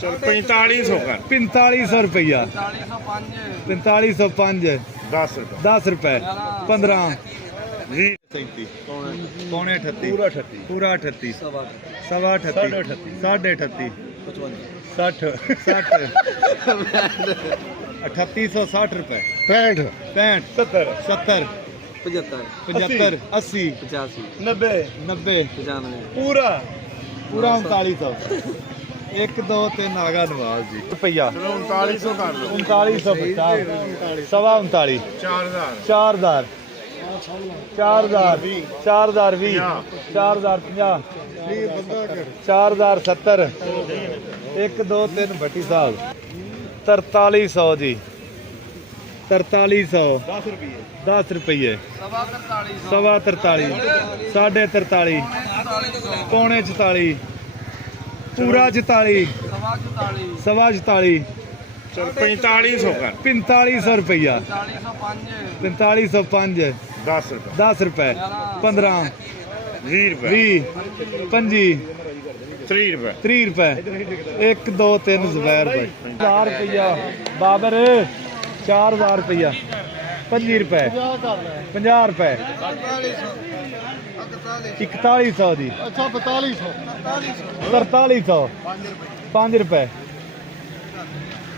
चल 4500 कर 4500 रुपया 4505 10 रुपए 10 रुपए 15 20 37 पौने 38 पूरा 38 पूरा 38 सवा 38 साढ़े 38 60 3860 रुपए 65 65 70 70 75 75 80 85 90 90 95 पूरा पूरा 3900 1 2 3 नागा नवाज जी रुपया चलो 3900 कर लो 3950 सवा 39 4000 4000 4000 4020 4050 4070 1 2 3 भट्टी साहब 4300 जी 4300 10 रुपये सवा 43 साढ़े 43 पौने 44 पूरा 44 सवा 44 चल 4500 कर 4500 रुपया 4505 10 रुपए 10 रुपए 15 20 रुपए 20 25 30 रुपए 30 रुपए 1 2 3 जुबैर भाई 1000 रुपया बाबर 4000 रुपया 25 रुपए 50 रुपए 4100 जी अच्छा 4200 4300 5 रुपए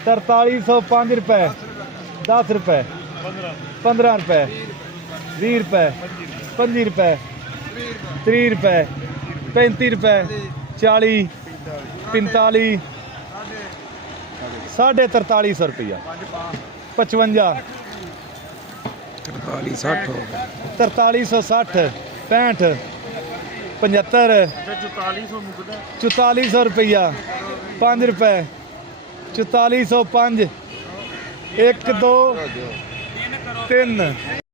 4305 रुपए 10 रुपए 15 रुपए 20 रुपए 25 रुपए 30 रुपए 35 रुपए 40 45 साढ़े 4300 रुपया 55 4360 65 75 4400 मुकदा 4400 रुपया 5 रुपए 4405 1 2 3